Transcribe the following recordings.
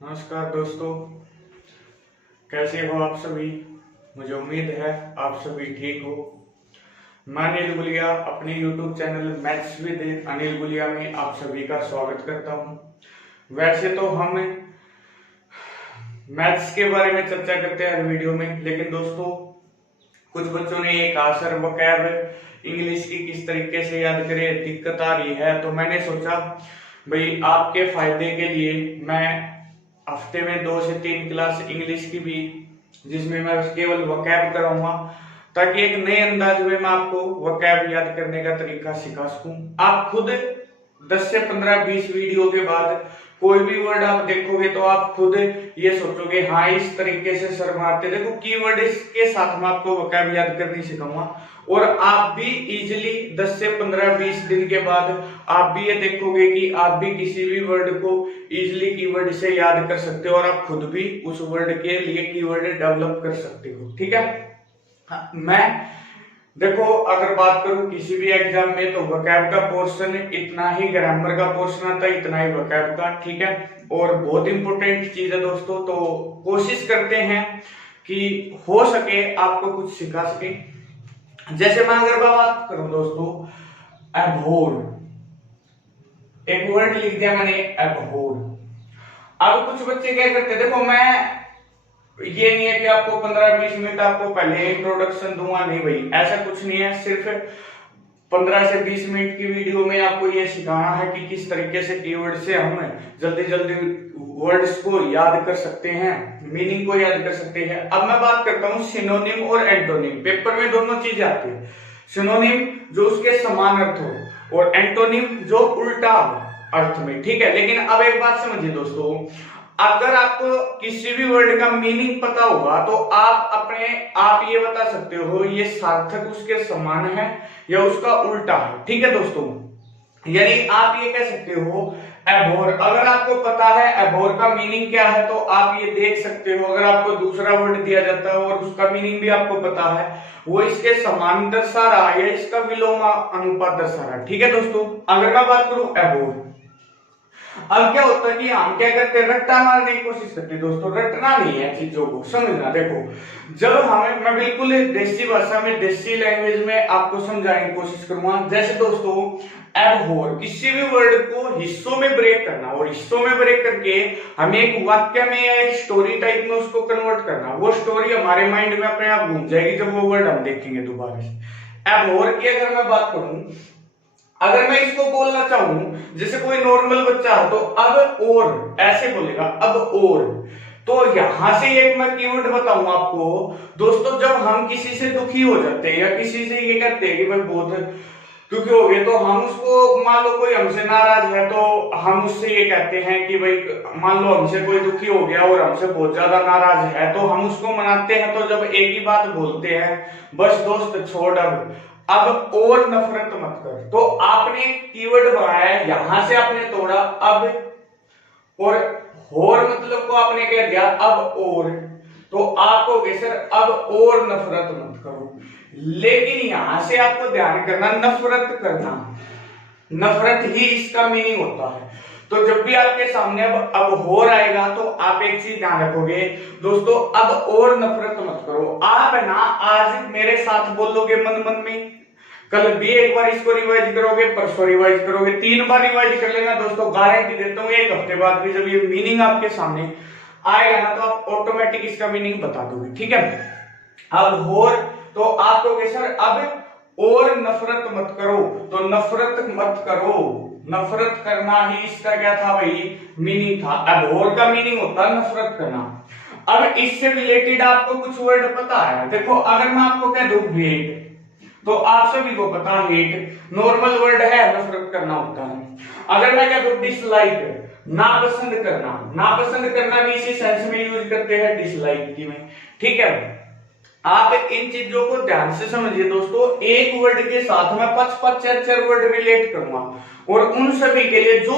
नमस्कार दोस्तों, कैसे हो आप सभी। मुझे उम्मीद है आप सभी ठीक हो। मैं अनिल गुलिया अपने YouTube channel maths with Anil Gulia में आप सभी का स्वागत करता हूं। वैसे तो हम मैथ्स के बारे में चर्चा करते हैं हर वीडियो में, लेकिन दोस्तों कुछ बच्चों ने एक आंसर वोकैब इंग्लिश की किस तरीके से याद करें दिक्कत आ रही है, तो मैंने सोचा भाई आपके फायदे के लिए मैं हफ्ते में 2 से 3 क्लास इंग्लिश की भी, जिसमें मैं केवल वोकैब कराऊंगा, ताकि एक नए अंदाज में मैं आपको वोकैब याद करने का तरीका सिखा सकूं। आप खुद 10 से 15-20 वीडियो के बाद कोई भी वर्ड आप देखोगे तो आप खुद ये सोचोगे हाँ इस तरीके से सर मारते। देखो कीवर्ड के साथ में आपको वोकैब याद करनी सिखाऊंगा, और आप भी इजीली 10 से 15-20 दिन के बाद आप भी ये देखोगे कि आप भी किसी भी वर्ड को इजीली कीवर्ड से याद कर सकते हो, और आप खुद भी उस वर्ड के लिए कीवर्ड डेवलप कर सकते हो। ठीक है। हाँ, मैं देखो अगर बात करूं किसी भी एग्जाम में तो वोकैब का पोर्शन इतना ही, ग्रामर का पोर्शन आता है इतना ही वोकैब का। ठीक है। और बहुत इंपॉर्टेंट चीज है दोस्तों, तो कोशिश करते हैं कि हो सके आपको कुछ सिखा सके। जैसे मैं अगर बात करूं दोस्तों, एबहोर, एक वर्ड लिख दिया मैंने एबहोर। अब कुछ बच्चे क्या करते हैं, देखो मैं ये नहीं है कि आपको 15-20 मिनट आपको पहले इंट्रोडक्शन दूंगा, नहीं भाई ऐसा कुछ नहीं है। सिर्फ 15 से 20 मिनट की वीडियो में आपको ये सिखाना है कि किस तरीके से कीवर्ड से हम जल्दी जल्दी वर्ड्स को याद कर सकते हैं, मीनिंग को याद कर सकते हैं। अब मैं बात करता हूँ सिनोनिम और एंटोनिम। पेपर में दोनों चीजें आती है, सिनोनिम जो उसके समान अर्थ हो और एंटोनिम जो उल्टा अर्थ में। ठीक है। लेकिन अब एक बात समझिए दोस्तों, अगर आपको किसी भी वर्ड का मीनिंग पता होगा तो आप ये बता सकते हो ये सार्थक उसके समान है या उसका उल्टा है। ठीक है दोस्तों, यानी आप ये कह सकते हो एबोर, अगर आपको पता है एबोर का मीनिंग क्या है तो आप ये देख सकते हो। अगर आपको दूसरा वर्ड दिया जाता है और उसका मीनिंग भी आपको पता है, वो इसके समान दर्शा रहा है या इसका विलोम अनुपात दर्शा रहा है। ठीक है दोस्तों, अगर मैं बात करूं एबोर, अब क्या होता है कि हम क्या करते हैं, रट्टा मारने की कोशिश करते हैं। दोस्तों रटना नहीं है, चीजों को समझना। देखो जब मैं बिल्कुल देसी भाषा में, देसी लैंग्वेज में आपको समझाने की कोशिश करूंगा। जैसे दोस्तों एबहोर, किसी भी वर्ड को हिस्सों में ब्रेक करना, और हिस्सों में ब्रेक करके हमें एक वाक्य में या एक स्टोरी टाइप में उसको कन्वर्ट करना। वो स्टोरी हमारे माइंड में अपने आप घूम जाएगी जब वो वर्ड हम देखेंगे दोबारा से। एबहोर की अगर मैं बात करूं, अगर मैं इसको बोलना चाहूं, जैसे कोई नॉर्मल बच्चा है तो अब और ऐसे बोलेगा, अब और। तो यहां से एक मैं कीवर्ड बताऊंगा आपको दोस्तों, जब हम किसी से दुखी हो जाते हैं या किसी से ये कहते हैं कि भाई बहुत दुखी हो गए, तो हम उसको, मान लो कोई हमसे नाराज है तो हम उससे ये कहते हैं कि भाई, मान लो हमसे कोई दुखी हो गया और हमसे बहुत ज्यादा नाराज है, तो हम उसको मनाते हैं। तो जब एक ही बात बोलते हैं, बस दोस्त छोड़ अब और नफरत मत कर। तो आपने कीवर्ड बनाया है, यहां से आपने तोड़ा अब, और मतलब को आपने कह दिया अब और, तो आप कहोगे सर अब और नफरत मत करो। लेकिन यहां से आपको ध्यान करना, नफरत करना, नफरत ही इसका मीनिंग होता है। तो जब भी आपके सामने अब हो आएगा तो आप एक चीज ध्यान रखोगे दोस्तों, अब और नफरत मत करो। आप है ना आज मेरे साथ बोलोगे मन मन में, कल भी एक बार इसको रिवाइज करोगे, परसों रिवाइज करोगे, 3 बार रिवाइज कर लेना दोस्तों। गारंटी देता हूँ 1 हफ्ते बाद भी जब ये मीनिंग आपके सामने आएगा ना, तो आप ऑटोमेटिक इसका मीनिंग बता दोगे। ठीक है। अब हो तो आप कहोगे सर अब और नफरत मत करो, तो नफरत मत करो, नफरत करना ही इसका क्या था भाई, मीनिंग था। अबोर का मीनिंग होता है नफरत करना। अब इससे रिलेटेड आपको कुछ वर्ड पता है। देखो अगर मैं आपको कह दूं हेट, तो आप सभी को पता हेट नॉर्मल वर्ड है, नफरत करना होता है। अगर मैं कह दूं डिसलाइक, नापसंद करना, नापसंद करना भी इसी सेंस में यूज करते हैं डिसलाइक की में। ठीक है। आप इन चीजों को ध्यान से समझिए दोस्तों, एक वर्ड के साथ मैं 5-5 वर्ड रिलेट करूंगा, और उन सभी के लिए जो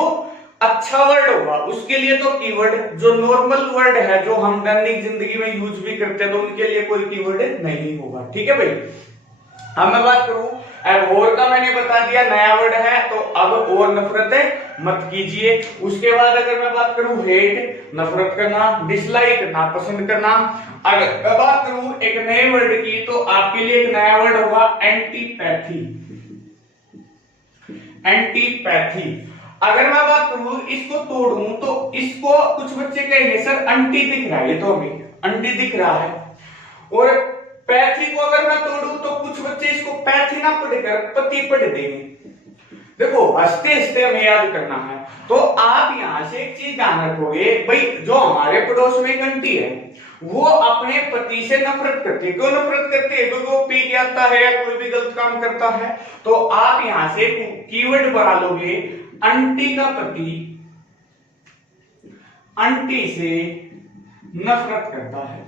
अच्छा वर्ड होगा उसके लिए तो कीवर्ड, जो नॉर्मल वर्ड है जो हम दैनिक जिंदगी में यूज भी करते हैं तो उनके लिए कोई कीवर्ड नहीं होगा। ठीक है भाई। अब मैं बात करूं एबहोर का, मैंने बता दिया नया वर्ड है, तो अब और नफरत मत कीजिए। उसके बाद अगर मैं बात करूं हेट, नफरत करना, डिसलाइक, नापसंद करना। अगर मैं बात करूं एक नए वर्ड की, तो आपके लिए एक नया वर्ड होगा एंटीपैथी। एंटीपैथी अगर मैं बात करूं, इसको तोड़ूं तो इसको कुछ बच्चे कहेंगे सर अंटी दिख रहा है, ये तो हमें अंटी दिख रहा है। और पैथी को अगर मैं तोड़ूं तो कुछ बच्चे इसको पैथी ना पढ़कर पति पढ़ देंगे। देखो हंसते हंसते हमें याद करना है। तो आप यहां से एक चीज ध्यान रखोगे भाई, जो हमारे पड़ोस में एक आंटी है वो अपने पति से नफरत करती है। क्यों नफरत करती है? क्योंकि वो पी के आता है या कोई भी गलत काम करता है। तो आप यहां से कीवर्ड बना लोगे आंटी का पति आंटी से नफरत करता है।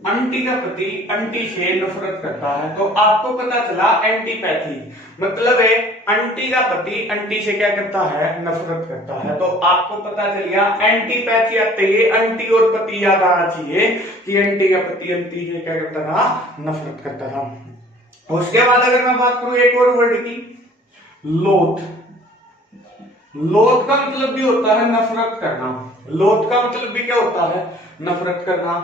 आंटी का पति आंटी से नफरत करता है, तो आपको पता चला एंटीपैथी मतलब है आंटी का पति आंटी से क्या करता है, नफरत करता है। तो आपको पता चल गया एंटीपैथी आते ही आंटी और पति याद आना चाहिए कि आंटी का पति आंटी से क्या करता था, नफरत करता था। उसके बाद अगर मैं बात करूं एक और वर्ड की, लोथ। लोथ का मतलब भी होता है नफरत करना। लोथ का मतलब भी क्या होता है, नफरत करना।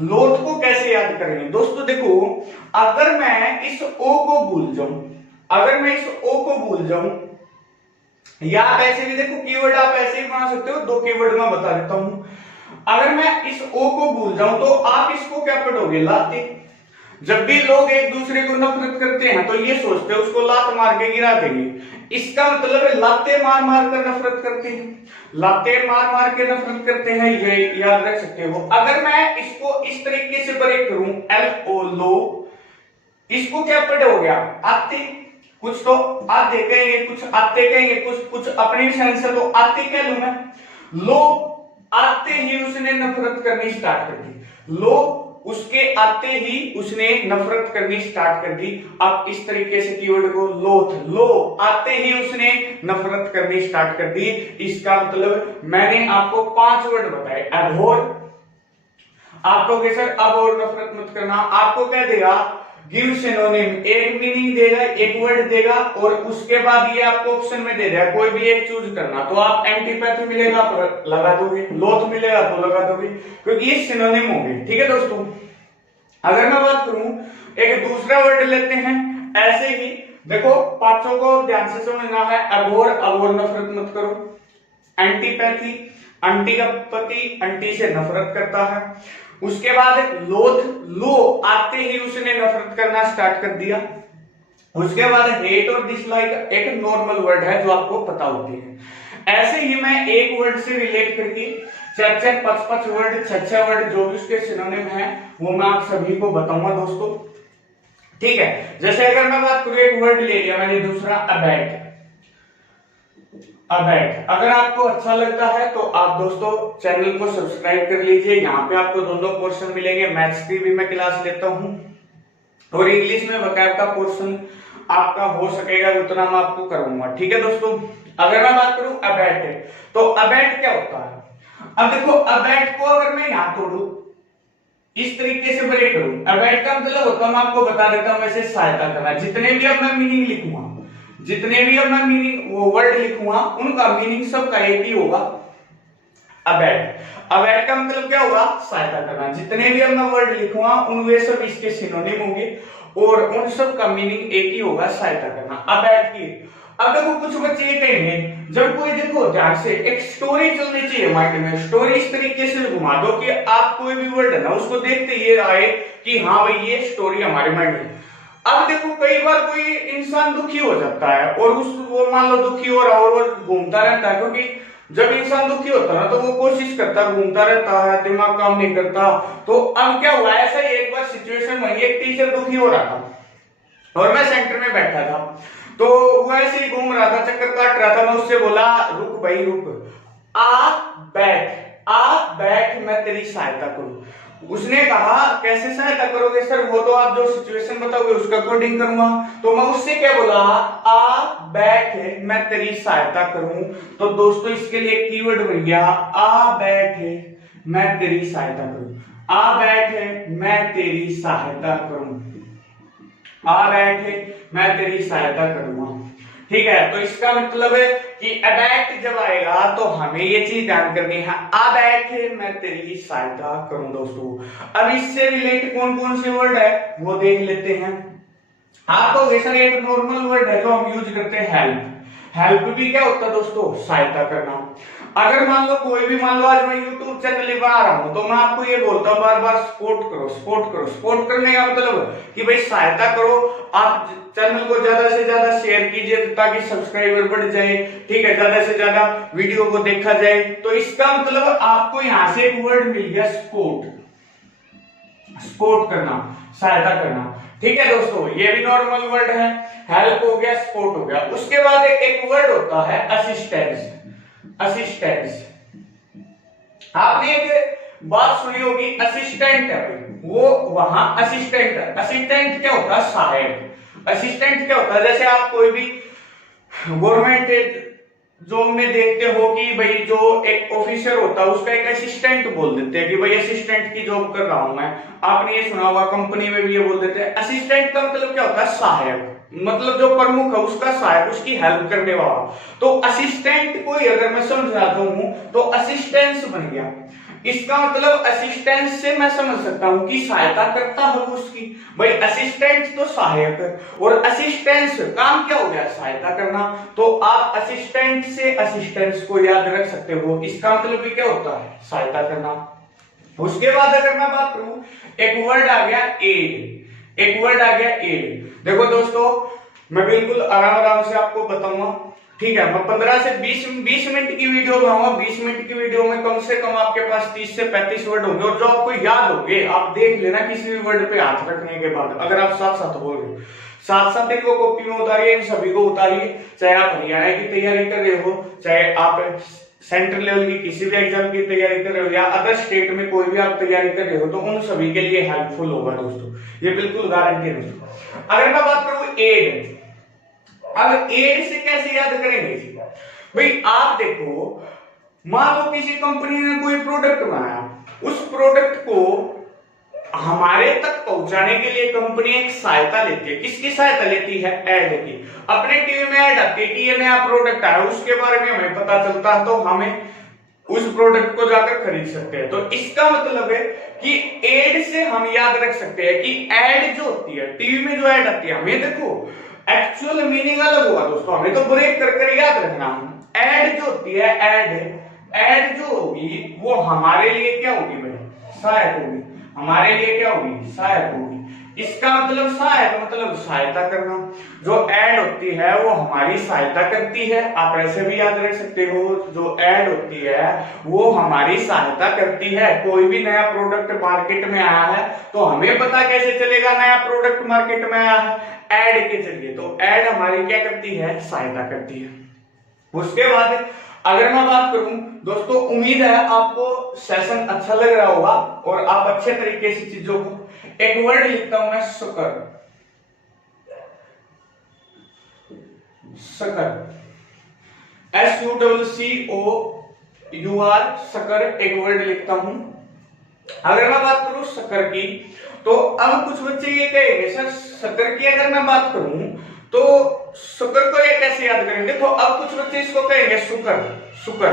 लोथ को कैसे याद करेंगे दोस्तों? देखो अगर मैं इस ओ को भूल जाऊं, अगर मैं इस ओ को भूल जाऊं, या आप ऐसे भी देखो कीवर्ड आप ऐसे भी बना सकते हो, दो कीवर्ड मैं बता देता हूं। अगर मैं इस ओ को भूल जाऊं तो आप इसको क्या पढ़ोगे, लाते। जब भी लोग एक दूसरे को नफरत करते हैं तो ये सोचते हैं उसको लात मार के गिरा देंगे। इसका मतलब है लाते मार मार कर नफरत करते हैं, लाते मार मार के नफरत करते हैं, ये याद रख सकते हो। अगर मैं इसको इस तरीके से ब्रेक करूं, एल ओ लो, इसको क्या पढ़े हो गया, आते। कुछ तो आते कहेंगे, कुछ आते कहेंगे, कुछ अपनी सेंस से तो आते कह लू मैं। लो आते ही उसने नफरत करनी स्टार्ट कर दी। लो उसके आते ही उसने नफरत करनी स्टार्ट कर दी। अब इस तरीके से कीवर्ड को लोथ, लो आते ही उसने नफरत करनी स्टार्ट कर दी। इसका मतलब मैंने आपको 5 वर्ड बताए। एबहोर, आपको कैसे अब और नफरत मत करना, आपको क्या देगा, गिव सिनोनिम, एक मीनिंग देगा, एक वर्ड देगा, और उसके बाद ये आपको ऑप्शन में दे देगा कोई भी एक चूज करना। तो आप एंटीपैथी मिलेगा तो लगा दोगे, लोथ मिलेगा तो लगा दोगे, क्योंकि ये सिनोनिम होंगे। ठीक है दोस्तों, अगर मैं बात करूं एक दूसरा वर्ड लेते हैं ऐसे ही। देखो पांचों को ध्यान से समझना है। अबोर, अबोर नफरत मत करो। एंटीपैथी, आंटी का पति आंटी से नफरत करता है। उसके बाद लोथ, लो आते ही उसने नफरत करना स्टार्ट कर दिया। उसके बाद हेट और डिसलाइक एक नॉर्मल वर्ड है जो आपको पता होती है। ऐसे ही मैं एक वर्ड से रिलेट करके 4-4, 5-5 वर्ड, 6-6 वर्ड जो भी उसके सिनोनिम है वो मैं आप सभी को बताऊंगा दोस्तों। ठीक है, जैसे अगर मैं बात करूं एक वर्ड ले लिया मैंने दूसरा, अबैट। अबैट अगर आपको अच्छा लगता है तो आप दोस्तों चैनल को सब्सक्राइब कर लीजिए। यहाँ पे आपको दोनों पोर्शन मिलेंगे, मैथ्स की भी मैं क्लास लेता हूँ और इंग्लिश में वोकैब का पोर्शन आपका हो सकेगा उतना मैं आपको करूंगा। ठीक है दोस्तों, अगर मैं बात करूं अबैट, तो अबैट क्या होता है? अब देखो अबैट को अगर मैं यहां तोड़ू, इस तरीके से ब्रेक करूं, अबैट का मतलब होता है, मैं आपको बता देता हूं वैसे, सहायता करना। जितने भी अब मैं मीनिंग लिखूंगा, जितने भी अब मैं मीनिंग वो वर्ड लिखूंगा उनका मीनिंग सबका एक ही होगा, अबैट। अबैट का मतलब क्या होगा, सहायता करना। जितने भी अब मैं वर्ड लिखूंगा उन वे सब इसके सिनोनिम होंगे और उन सब का मीनिंग एक ही होगा, सहायता करना। अबैट की अब देखो कुछ बच्चे ये कहेंगे, जब कोई देखो ध्यान से एक स्टोरी चलनी चाहिए माइंड में, स्टोरी इस तरीके से घुमा दो कि आप कोई भी वर्ड है ना उसको देखते ये आए कि हाँ भाई ये स्टोरी हमारे माइंड में। अब देखो कई बार कोई इंसान दुखी हो जाता है और वो मान लो दुखी हो रहा है और वो घूमता रहता है, क्योंकि जब इंसान दुखी होता है ना तो वो कोशिश करता है, घूमता रहता है, दिमाग काम नहीं करता। तो अब क्या हुआ, ऐसा ही एक बार सिचुएशन में एक टीचर दुखी हो रहा था और मैं सेंटर में बैठा था, तो वो ऐसे ही घूम रहा था, चक्कर काट रहा था। मैं उससे बोला रुक भाई रुक, आप बैठ मैं तेरी सहायता करूं। उसने कहा कैसे सहायता करोगे सर, वो तो आप जो सिचुएशन बताओगे उसका अकॉर्डिंग करूंगा। तो मैं उससे क्या बोला, आ बैठ मैं तेरी सहायता करूं। तो दोस्तों इसके लिए कीवर्ड बन गया आ बैठ मैं तेरी सहायता करूं। आ बैठ मैं तेरी सहायता करूं। आ बैठे मैं तेरी सहायता करूंगा। ठीक है, तो इसका मतलब है कि अबैट जब आएगा तो हमें ये चीज ध्यान करनी है, आ बैठे मैं तेरी सहायता करूं दोस्तों। अब इससे रिलेट कौन कौन से वर्ड है वो देख लेते हैं। आपको वैसा एक नॉर्मल वर्ड है जो हम यूज करते हैं, हेल्प। हेल्प भी क्या होता है दोस्तों, सहायता करना। अगर मान लो कोई भी, मान लो आज मैं YouTube चैनल बना रहा हूं तो मैं आपको ये बोलता हूं बार बार सपोर्ट करो सपोर्ट करो। सपोर्ट करने का मतलब कि भाई सहायता करो, आप चैनल को ज्यादा से ज्यादा शेयर कीजिए ताकि सब्सक्राइबर बढ़ जाए। ठीक है, ज्यादा से ज्यादा वीडियो को देखा जाए। तो इसका मतलब आपको यहां से एक वर्ड मिल गया, सपोर्ट। सपोर्ट करना, सहायता करना। ठीक है दोस्तों, ये भी नॉर्मल वर्ड है, हेल्प हो गया, सपोर्ट हो गया। उसके बाद एक वर्ड होता है असिस्टेंस। असिस्टेंस, आपने एक बात सुनी होगी, असिस्टेंट है वो, वहां असिस्टेंट है। असिस्टेंट क्या होता है, सहायक। असिस्टेंट क्या होता है, जैसे आप कोई भी गवर्नमेंट जॉब में देखते हो कि भाई जो एक ऑफिसर होता है उसका एक असिस्टेंट बोल देते हैं कि भाई असिस्टेंट की जॉब कर रहा हूं मैं। आपने ये सुना होगा, कंपनी में भी ये बोल देते हैं। असिस्टेंट का मतलब क्या होता है, सहायक। मतलब जो प्रमुख है उसका सहायक, उसकी हेल्प करने वाला। तो असिस्टेंट को अगर मैं समझाता हूं तो असिस्टेंस बन गया। इसका मतलब असिस्टेंस से मैं समझ सकता हूं कि सहायता करता है उसकी। भाई असिस्टेंट तो सहायक है और असिस्टेंस काम क्या हो गया, सहायता करना। तो आप असिस्टेंट से असिस्टेंस को याद रख सकते हो। इसका मतलब भी क्या होता है, सहायता करना। उसके बाद अगर मैं बात करूं, एक वर्ड आ गया एड। एक वर्ड आ गया एड। देखो दोस्तों, मैं बिल्कुल आराम आराम से आपको बताऊंगा। ठीक है, मैं 15 से 20 मिनट की वीडियो बनाऊंगा। 20 मिनट की वीडियो में कम से कम आपके पास 30 से 35 वर्ड होंगे और जो आपको याद होंगे आप देख लेना किसी भी वर्ड पे हाथ रखने के बाद। अगर आप साथ साथ बोल रहे हो, साथ साथ इनको कॉपी में उतारिए, इन सभी को उतारिए। चाहे आप हरियाणा की तैयारी कर रहे हो, चाहे आप सेंट्रल लेवल की किसी भी एग्जाम की तैयारी कर रहे हो, या अदर स्टेट में कोई भी आप तैयारी कर रहे हो, तो उन सभी के लिए हेल्पफुल होगा दोस्तों, ये बिल्कुल गारंटी है दोस्तों। अगर मैं बात करूं एड, अब एड से कैसे याद करेंगे जी? भाई आप देखो, मान लो किसी कंपनी ने कोई प्रोडक्ट बनाया, उस प्रोडक्ट को हमारे तक पहुंचाने के लिए कंपनी एक सहायता लेती है। किसकी सहायता लेती है, एड की। अपने टीवी में एड आती है कि ये नया प्रोडक्ट आया, उसके बारे में हमें पता चलता है तो हमें उस प्रोडक्ट को जाकर खरीद सकते हैं। तो इसका मतलब है कि एड से हम याद रख सकते हैं कि एड जो होती है, टीवी में जो एड आती है, हमें देखो एक्चुअल मीनिंग अलग होगा दोस्तों, हमें तो ब्रेक कर कर याद रखना। एड जो होती है, एड जो होगी वो हमारे लिए क्या होगी भाई, सहायक होगी। हमारे लिए क्या होगी, सहायक होगी। इसका मतलब सहायक मतलब सहायता करना। जो ऐड होती है वो हमारी सहायता करती है। आप ऐसे भी याद रख सकते हो, जो ऐड होती है वो हमारी सहायता करती है। कोई भी नया प्रोडक्ट मार्केट में आया है तो हमें पता कैसे चलेगा नया प्रोडक्ट मार्केट में आया है, ऐड के जरिए। तो ऐड हमारी क्या करती है, सहायता करती है। उसके बाद अगर मैं बात करूं दोस्तों, उम्मीद है आपको सेशन अच्छा लग रहा होगा और आप अच्छे तरीके से चीजों को, एक वर्ड लिखता हूं मैं, शक्कर। शक्कर, SUCCOUR, शक्कर एक वर्ड लिखता हूं। अगर मैं बात करूं शक्कर की, तो अब कुछ बच्चे ये कहेंगे सर शक्कर की अगर मैं बात करूं तो शुक्र को ये कैसे याद करेंगे। देखो अब कुछ बच्चे इसको कहेंगे शुक्र, शुक्र।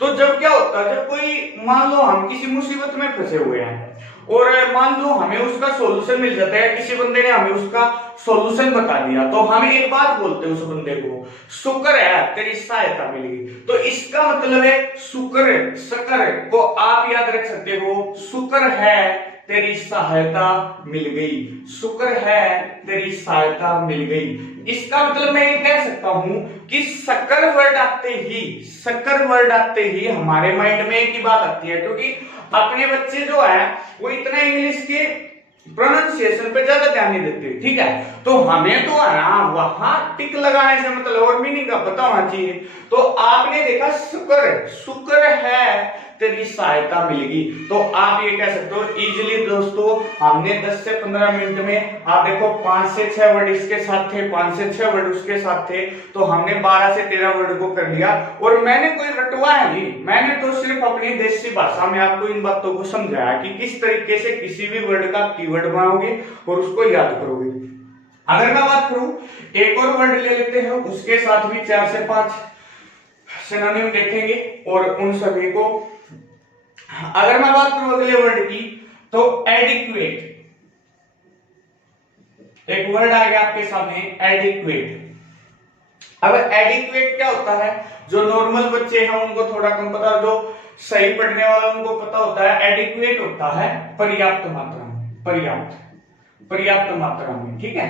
तो जब क्या होता है, जब कोई मान लो हम किसी मुसीबत में फंसे हुए हैं और मान लो हमें उसका सॉल्यूशन मिल जाता है, किसी बंदे ने हमें उसका सॉल्यूशन बता दिया, तो हम एक बात बोलते हैं उस बंदे को, शुक्र है तेरी सहायता मिली। तो इसका मतलब है शुक्र, शक्कर को आप याद रख सकते हो, शुक्र है तेरी सहायता मिल गई, शुक्र है तेरी सहायता मिल गई। इसका मतलब मैं ये कह सकता हूं कि शक्कर वर्ड आते ही, शक्कर वर्ड आते ही हमारे माइंड में एक ही बात आती है, क्योंकि अपने बच्चे जो है वो इतना इंग्लिश के प्रोनाउंसिएशन पे ज्यादा ध्यान नहीं देते। ठीक है, तो हमें तो है ना वहां टिक लगाने से मतलब और मीनिंग का पता होना चाहिए। तो आपने देखा शुक्र, शुक्र है तेरी सहायता मिलेगी। तो आप ये कह सकते हो इजीली दोस्तों, हमने 10 से 15 मिनट में आप देखो 5 से 6 वर्ड इसके साथ थे, 5 से 6 वर्ड उसके साथ थे, तो हमने 12 से 13 वर्ड को कर लिया। और मैंने कोई रटवाया नहीं, मैंने तो सिर्फ अपनी देसी भाषा में आपको इन बातों को समझाया कि किस तरीके से किसी भी वर्ड का कीवर्ड बनाओगे और उसको याद करोगे। अगर मैं बात करूं एक और वर्ड ले लेते हैं, उसके साथ भी 4 से 5 सिनोनिम देखेंगे और उन सभी को, अगर मैं बात करूं अगले वर्ड की तो एडिक्वेट। एक वर्ड आ गया आपके सामने एडिक्वेट। अब एडिक्वेट क्या होता है, जो नॉर्मल बच्चे हैं उनको थोड़ा कम पता, जो सही पढ़ने वाला उनको पता होता है। एडिक्वेट होता है पर्याप्त मात्रा में, पर्याप्त मात्रा में, ठीक है।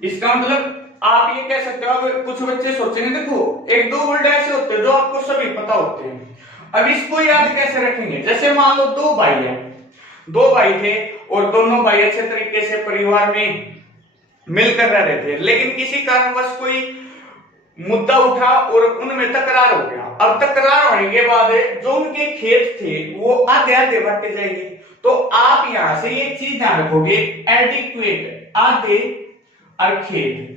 इसका मतलब आप ये कह सकते हो, अब कुछ बच्चे सोचेंगे, देखो एक दो वर्ड ऐसे होते हैं जो आपको सभी पता होते हैं, अब इसको याद कैसे रखेंगे। जैसे मान लो दो भाई थे और दोनों भाई अच्छे तरीके से परिवार में मिलकर रह रहे थे, लेकिन किसी कारणवश कोई मुद्दा उठा और उनमें तकरार हो गया। अब तकरार होने के बाद जो उनके खेत थे वो आधे आधे बांटे जाएंगे। तो आप यहां से ये चीज ध्यान रखोगे, एडिक्वेट आधे और खेत।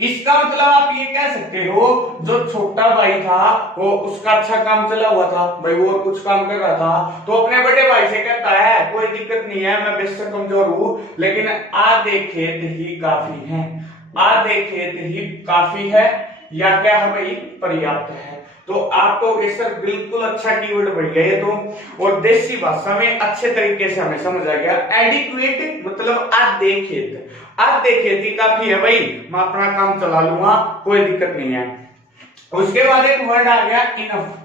इसका मतलब आप ये कह सकते हो, जो छोटा भाई था वो उसका अच्छा काम चला हुआ था, भाई वो कुछ काम कर रहा था, तो अपने बड़े भाई से कहता है कोई दिक्कत नहीं है, मैं बेशक कमजोर हूं लेकिन आधे खेत ही काफी है, आधे खेत ही काफी है, या क्या है भाई, पर्याप्त है। तो आपको सर बिल्कुल अच्छा कीवर्ड बढ़ गया ये तो, और देसी भाषा में अच्छे तरीके से हमें समझ आ गया। एडिक्वेट मतलब आधे खेत, आधे खेती काफी है भाई, मैं अपना काम चला लूंगा, कोई दिक्कत नहीं है। उसके बाद एक वर्ड आ गया इनफ,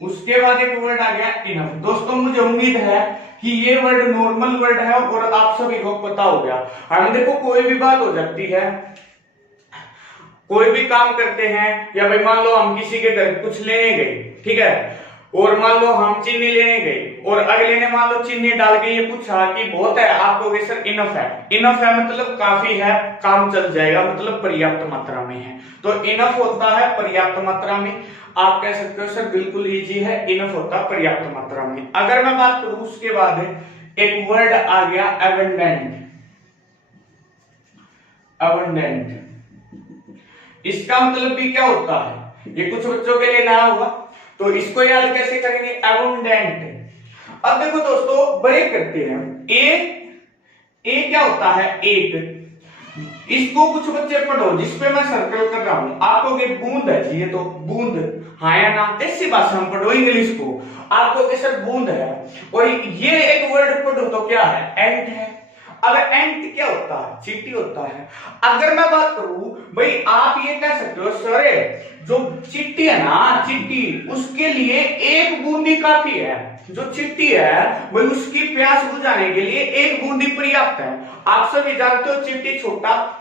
उसके बाद एक वर्ड आ गया इनफ। दोस्तों मुझे उम्मीद है कि ये वर्ड नॉर्मल वर्ड है और आप सभी को पता हो गया। हम देखो कोई भी बात हो जाती है, कोई भी काम करते हैं, या भाई मान लो हम किसी के घर कुछ लेने गए, ठीक है, और मान लो हम चीनी लेने गए और अगले ने मान लो चीनी डाल के ये पूछा कि बहुत है, आप कहोगे सर इनफ है। इनफ है मतलब काफी है, काम चल जाएगा, मतलब पर्याप्त मात्रा में है। तो इनफ होता है पर्याप्त मात्रा में। आप कह सकते हो सर बिल्कुल इजी है, इनफ होता है पर्याप्त मात्रा में। अगर मैं बात करूं उसके बाद एक वर्ड आ गया एबंडेंट। एबंडेंट इसका मतलब भी क्या होता है, ये कुछ बच्चों के लिए नया होगा, तो इसको याद कैसे करेंगे, एबंडेंट। अब देखो दोस्तों ब्रेक करते हैं, ए क्या होता है, एक। इसको कुछ बच्चे पढ़ो, जिसपे मैं सर्कल कर रहा हूं, आप कहोगे बूंद है जी, ये तो बूंद, हाँ या ना, देसी भाषा में पढ़ो इंग्लिश को, आप कहोगे सर बूंद है। और ये एक वर्ड पढ़ो तो क्या है, एंट है। अब एंट क्या होता है, चींटी होता है। अगर मैं बात करूं भाई, आप ये कह सकते हो सर जो चिट्टी है ना, चिट्टी, उसके लिए एक बूंदी काफी है। जो चिट्टी है भाई उसकी प्यास बुझाने के लिए एक बूंदी पर्याप्त है। आप सभी जानते हो चिट्टी छोटा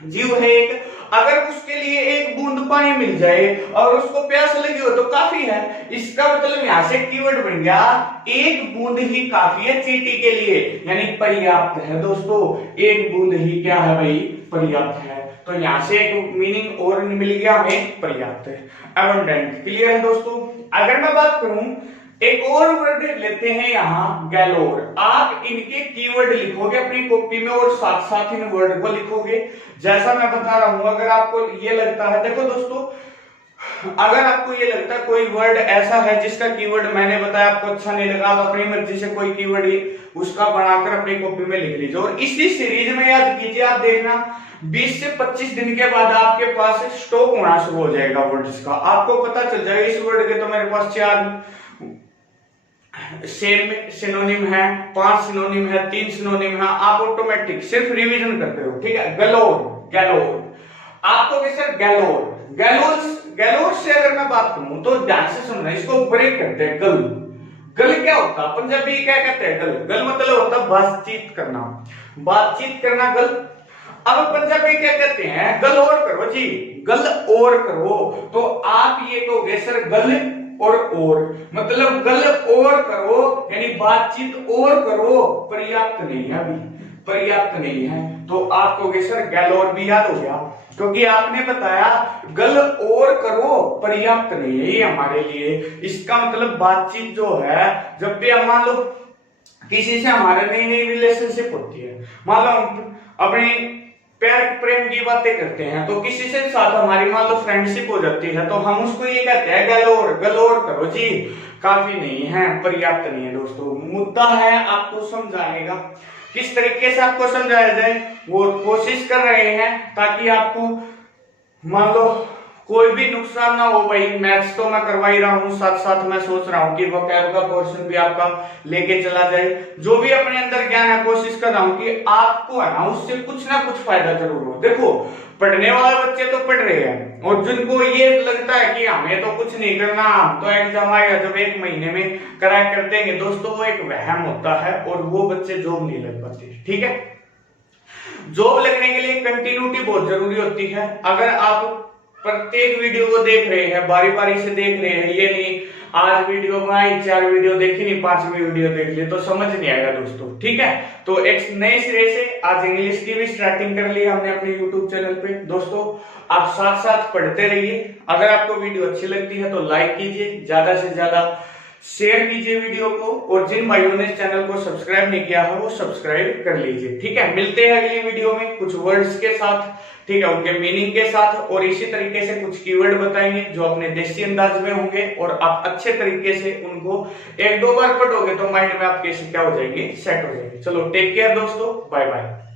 जीव है एक, अगर उसके लिए एक बूंद पानी मिल जाए और उसको प्यास लगी हो तो काफी है। इसका मतलब यहां से कीवर्ड बन गया एक बूंद ही काफी है चींटी के लिए, यानी पर्याप्त है। दोस्तों एक बूंद ही क्या है भाई, पर्याप्त है। तो यहां से एक मीनिंग और मिल गया हमें, पर्याप्त है, एबंडेंट। क्लियर है दोस्तों। अगर मैं बात करूं एक और वर्ड लेते हैं यहां, गैलोर। आप इनके कीवर्ड लिखोगे अपनी कॉपी में और साथ साथ इन वर्ड को लिखोगे जैसा मैं बता रहा हूं। अगर आपको ये लगता है, देखो दोस्तों, अगर आपको ये लगता है कोई वर्ड ऐसा है जिसका कीवर्ड मैंने बताया आपको अच्छा नहीं लगा, आप अपनी मर्जी से कोई कीवर्ड उसका बनाकर अपनी कॉपी में लिख लीजिए और इसी सीरीज में याद कीजिए। आप देखना 20 से 25 दिन के बाद आपके पास स्टॉक होना शुरू हो जाएगा वर्ड्स का। आपको पता चल जाएगा इस वर्ड के तो मेरे पास 4 सेम सिनोनिम है, 5 सिनोनिम है, 3 सिनोनिम है। आप ऑटोमेटिक सिर्फ रिवीजन करते हो, ठीक है। गलोर, गैलोर, आपको सर गैलोर, गैलोर से अगर मैं बात करूं तो ध्यान से सुनना, इसको ब्रेक करते हैं। गल, गल क्या होता है, पंजाबी क्या कहते हैं, गल। गल मतलब होता है बातचीत करना, बातचीत करना, गल। अब पंजाबी क्या कहते हैं, गल और करो जी, गल और करो। तो आप ये कहोगे सर गल और मतलब गल और करो, यानी बातचीत और करो, पर्याप्त नहीं है, अभी पर्याप्त नहीं है। तो आप कहोगे सर गैलोर भी याद हो गया, क्योंकि आपने बताया गल और करो, पर्याप्त नहीं है ये हमारे लिए। इसका मतलब बातचीत जो है, जब भी हम मान लो किसी से हमारे नई नई रिलेशनशिप होती है, मान लो हम अपनी प्यार प्रेम की बातें करते हैं, तो किसी से साथ हमारी मान लो फ्रेंडशिप हो जाती है, तो हम उसको ये कहते हैं गलोर, गलोर करो जी, काफी नहीं है, पर्याप्त नहीं है। दोस्तों मुद्दा है आपको समझाने का किस तरीके से आपको समझाया जाए वो कोशिश कर रहे हैं, ताकि आपको मान लो कोई भी नुकसान ना हो। भाई मैथ्स तो मैं करवा ही रहा हूँ, साथ साथ मैं सोच रहा हूँ कि वोकैब का पोर्शन भी आपका लेके चला जाए। जो भी अपने अंदर ज्ञान है कोशिश कर रहा हूँ कि आपको है ना उससे कुछ ना कुछ फायदा जरूर हो। देखो पढ़ने वाले बच्चे तो पढ़ रहे हैं, और जिनको ये लगता है कि हमें तो कुछ नहीं करना, हम तो एग्जाम आएगा जब 1 महीने में क्रैक कर देंगे, दोस्तों वो एक वहम होता है, और वो बच्चे जॉब नहीं लग पाते। ठीक है, जॉब लगने के लिए कंटिन्यूटी बहुत जरूरी होती है। अगर आप प्रत्येक वीडियो को देख रहे हैं, बारी बारी से देख रहे हैं, ये नहीं आज वीडियो बनाई 4 वीडियो देखी नहीं 5वीं वीडियो देख ली, तो समझ नहीं आएगा दोस्तों। ठीक है, तो एक नए सिरे से आज इंग्लिश की भी स्टार्टिंग कर ली हमने अपने यूट्यूब चैनल पे। दोस्तों आप साथ साथ पढ़ते रहिए। अगर आपको वीडियो अच्छी लगती है तो लाइक कीजिए, ज्यादा से ज्यादा शेयर कीजिए वीडियो को, और जिन भाइयों ने चैनल को सब्सक्राइब नहीं किया है वो सब्सक्राइब कर लीजिए। ठीक है, मिलते हैं अगली वीडियो में कुछ वर्ड्स के साथ, ठीक है, उनके मीनिंग के साथ, और इसी तरीके से कुछ कीवर्ड बताएंगे जो अपने देसी अंदाज में होंगे, और आप अच्छे तरीके से उनको 1-2 बार पढ़ोगे तो माइंड में आपके क्या हो जाएंगे, सेट हो जाएंगे। चलो टेक केयर दोस्तों, बाय बाय।